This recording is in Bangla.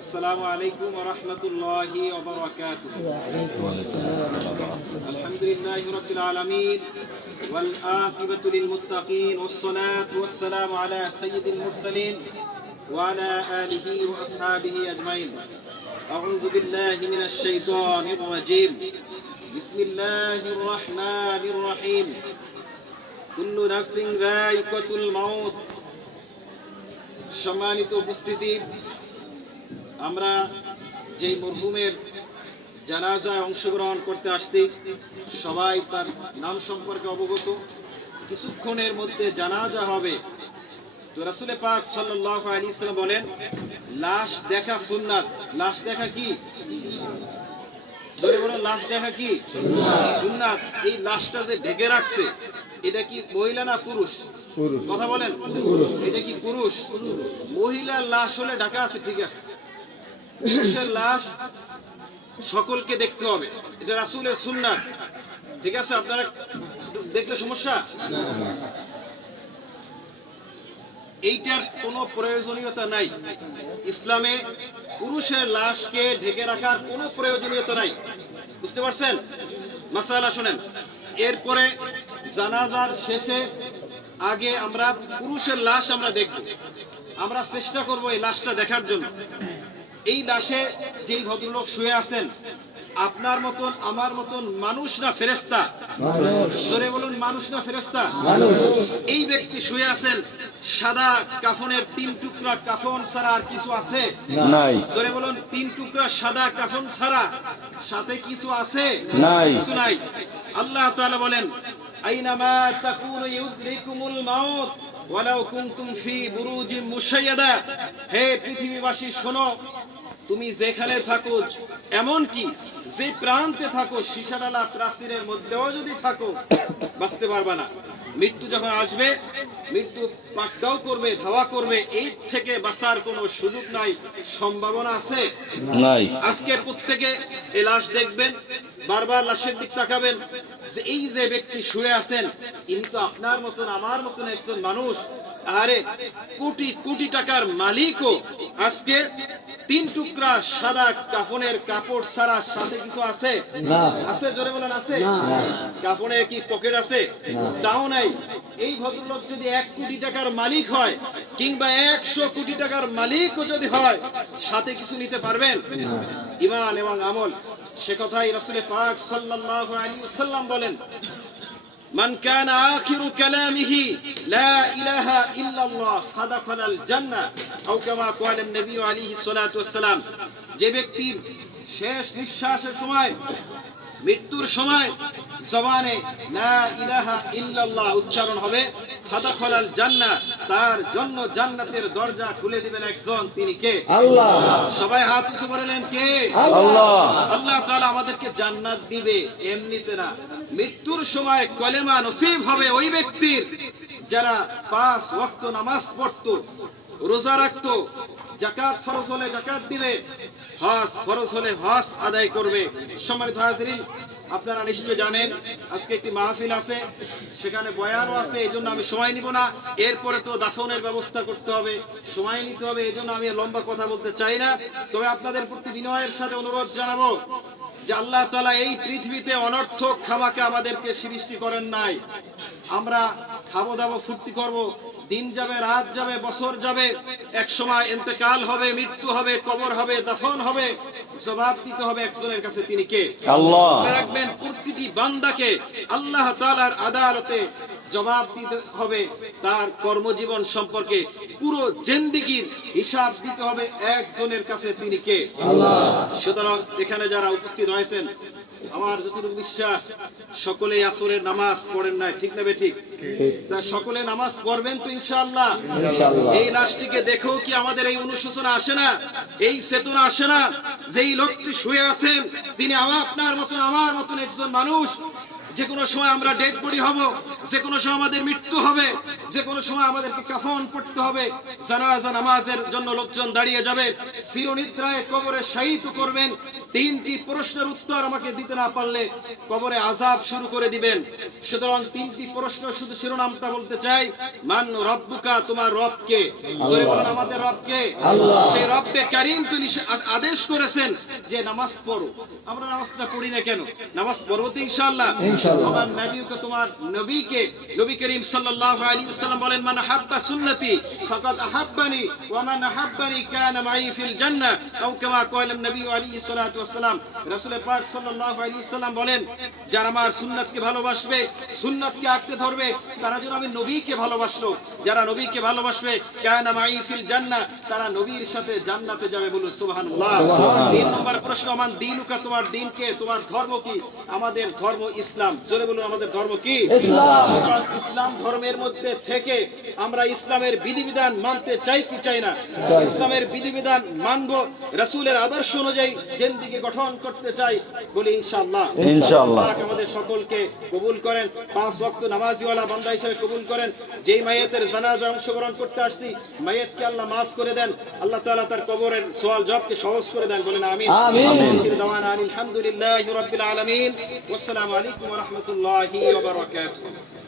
السلام عليكم ورحمة الله وبركاته وعليكم السلام الحمد لله رب العالمين والآخبة للمتقين والصلاة والسلام على سيد المرسلين وعلى آله وأصحابه أجمعين أعوذ بالله من الشيطان الرجيم بسم الله الرحمن الرحيم كل نفس ذائقة الموت সম্মানিত উপস্থিতি আমরা যেই মরহুমের জানাজায় অংশগ্রহণ করতে আসছি সবাই তার নাম সম্পর্কে অবগত। কিছুক্ষণের মধ্যে জানাজা হবে। তো রাসুলে পাক সাল্লাল্লাহু আলাইহি সাল্লাম বলেন লাশ দেখা সুন্নাত। লাশ দেখা কি? ধরে বলেন লাশ দেখা কি? সুন্নাত। এই লাশটা যে ঢেকে রাখছে এটা কি মহিলা না পুরুষ? পুরুষ। কথা বলেন। এটা কি পুরুষ? মহিলার লাশ হলে ঢাকা আছে ঠিক আছে। পুরুষের লাশ সকলকে দেখতে হবে। এটা রাসূলের সুন্নাত। ঠিক আছে? আপনারা দেখলে সমস্যা? এইটার কোনো প্রয়োজনীয়তা নাই। ইসলামে পুরুষের লাশকে ঢেকে রাখার কোনো প্রয়োজনীয়তা নাই। বুঝতে পারছেন? মাসালা শোনেন। এরপরে জানাজার শেষে আগে আমরা পুরুষের লাশ আমরা দেখব। আমরা চেষ্টা করব এই লাশটা দেখার জন্য। এই লাশে যেই ভদ্রলোক শুয়ে আছেন আপনার মতন আমার মতন মানুষ না ফেরেস্তা জোরে বলুন মানুষ না ফেরেস্তা এই ব্যক্তি শুয়ে আছেন সাদা কাফনের তিন টুকরা কাফন ছাড়া আর কিছু আছে? নাই। জোরে বলুন তিন টুকরা সাদা কাফন ছাড়া সাথে কিছু আছে? নাই। কিছু নাই। আল্লাহ তাআলা বলেন আইনামা তাকুনু ইউদরিকুমুল মাউত ওয়ালাউ কুনতুম ফি বুরুজিন মুশাইয়াদা। হে পৃথিবীবাসী শোনো তুমি যেখানে থাকো এমন কি যে প্রান্তে থাকো সীসাডালা প্রাচীরের মধ্যেও যদি থাকো বাঁচতে পারবা না। মৃত্যু যখন আসবে মৃত্যু পাকড়াও করবে ধাওয়া করবে এই থেকে বাঁচার কোনো সুযোগ নাই সম্ভাবনা আছে? নাই। আজকে প্রত্যেকে এলাশ দেখবেন বারবার লাশের দিক তাকাবেন যে এই যে ব্যক্তি শুয়ে আছেন, ইনি তো আপনার মতন, আমার মতন একজন মানুষ। আরে, কোটি কোটি টাকার মালিকও আজকে তিন টুকরা সাদা কাফনের কাপড় ছাড়া সাথে কিছু আছে? না। আছে? জোরে বলেন আছে? কাপড়ে কি পকেট আছে? তাও নাই। এই ভদ্রলোক যদি এক কোটি টাকার মালিক হয় কিংবা একশো কোটি টাকার মালিকও যদি হয় সাথে কিছু নিতে পারবেন? ইমান এবং আমল। সে কথাই রাসূলের পাক সাল্লাল্লাহু আলাইহি ওয়াসাল্লাম বলেন। من كان آخر كلامه لا إله إلا الله فدخل الجنة أو كما قال النبي عليه الصلاة والسلام যে ব্যক্তির শেষ নিঃশ্বাসের সময় মৃত্যুর সময় জবানে লা ইলাহা ইল্লাল্লাহ উচ্চারণ হবে ফাদাখালাল জান্নাহ তার জন্য জান্নাতের দরজা খুলে দিবেন একজন তিনি কে? আল্লাহ। সবাই হাত উঁচু করলেন কে? আল্লাহ। আল্লাহ তাআলা আমাদেরকে জান্নাত দিবে এমনিতে না। মৃত্যুর সময় কলেমা নসিব হবে ওই ব্যক্তির। যারা পাঁচ ওয়াক্ত নামাজ পড়তো, রোজা রাখত জাকাত ফরজ হলে জাকাত দিবে, হজ ফরজ হলে হজ আদায় করবে। সম্মানিত হাজরিন, আপনারা নিশ্চয় জানেন, আজকে একটি মাহফিল আছে, সেখানে বয়ানও আছে এই জন্য আমি সময় নিব না। এরপরে তো দাফনের ব্যবস্থা করতে হবে, সময় নিতে হবে এই জন্য আমি লম্বা কথা বলতে চাই না। তবে আপনাদের প্রতি বিনয়ের সাথে অনুরোধ জানাব যে আল্লাহ তালা এই পৃথিবীতে অনর্থক খামাকে আমাদেরকে সৃষ্টি করেন নাই। আমরা খাব দাবো ফুর্তি করব। দিন যাবে রাত যাবে বছর যাবে। এক সময় ইন্তেকাল হবে মৃত্যু হবে কবর হবে দাফন হবে। জবাব দিতে হবে একজনের কাছে তিনি কে? আল্লাহ। রাখবেন প্রতিটি বান্দাকে আল্লাহ তাআলার আদালতে জবাব দিতে হবে। তার কর্মজীবন সম্পর্কে পুরো জেন্দিগির হিসাব দিতে হবে একজনের কাছে তিনি কে? সুতরাং এখানে যারা উপস্থিত হয়েছেন আমার যতটুকু বিশ্বাস সকলে আসরের নামাজ পড়েন নাই ঠিক না ঠিক? তা সকলে নামাজ পড়বেন তো ইনশাআল্লাহ। ইনশাআল্লাহ। এই লাশটিকে দেখেও কি আমাদের এই অনুশোচনা আসে না এই চেতনা আসে না যেই লোকটি শুয়ে আছেন তিনি আমার আপনার মতন আমার মতন একজন মানুষ যে কোনো সময় আমরা ডেড বডি হব যে কোনো সময় আমাদের মৃত্যু হবে যে কোনো সময় আমাদেরকে কাফন পড়তে হবে। জানাজা নামাজের জন্য লোকজন দাঁড়িয়ে যাবে। চিরনিদ্রায় কবরে শায়িত করবেন। তিনটি প্রশ্নের উত্তর আমাকে দিতে না পারলে কবরে আজাব শুরু করে দিবেন। সুতরাং তিনটি প্রশ্ন শুধু শিরোনামটা বলতে চাই। মান রব্বুকা তোমার রবকে? আমাদের রবকে? সেই রব্বে কারিম তো নিষে- আ- আদেশ করেছেন যে নামাজ পড়ো। আমরা নামাজটা পড়ি না কেন? নামাজ পড়ব তো ইনশাআল্লাহ। আমার নবীকে তোমার নবীকে নবী করিম সাল্লাল্লাহু আলাইহি ওয়াসাল্লাম বলেন মান হাব্বা সুন্নতি ফাকাদ আহাব্বানি ওয়া মান আহাব্বানি কানা মাই ফিল জান্নাহ আও কামা ক্বালা নবী আলাইহি সাল্লাতু ওয়াসাল্লাম রাসূল পাক সাল্লাল্লাহু আলাইহি ওয়াসাল্লাম বলেন যারা আমার সুন্নাতকে ভালোবাসবে সুন্নাতকে আঁকড়ে ধরবে তারা যেন আমি নবীকে ভালোবাসলো। যারা নবীকে ভালোবাসবে কানা মাই ফিল জান্নাহ তারা নবীর সাথে জান্নাতে যাবে বলুন সুবহানাল্লাহ। তিন নম্বর প্রশ্ন আমার দিনুকা তোমার দিনকে তোমার ধর্ম কি? আমাদের ধর্ম ইসলাম। জোরে বলুন আমাদের ধর্ম কি? ইসলাম। ধর্মের মধ্যে থেকে আমরা ইসলামের বিধিবিধান মানতে চাই কি চাই না? ইসলামের বিধিবিধান মানবো রাসূলের আদর্শ অনুযায়ী জেন্দিকে গঠন করতে চাই বলি ইনশাআল্লাহ। ইনশাআল্লাহ। আমাদের সকলকে কবুল করেন পাঁচ ওয়াক্ত নামাজিওয়ালা বান্দা হিসেবে কবুল করেন। যেই মায়েতের জানাজা অংশগ্রহণ করতে আসছি মায়েতকে আল্লাহ মাফ করে দেন আল্লাহ তাআলা তার কবরের সোয়াল জবকে সহজ করে দেন বলেন আমিন। আমিন। আখির দাওয়ানা আনিল হামদুলিল্লাহি রাব্বিল আলামিন। ওয়াসসালামু আলাইকুম ওয়া রাহমাতুল্লাহি ওয়া বারাকাতুহু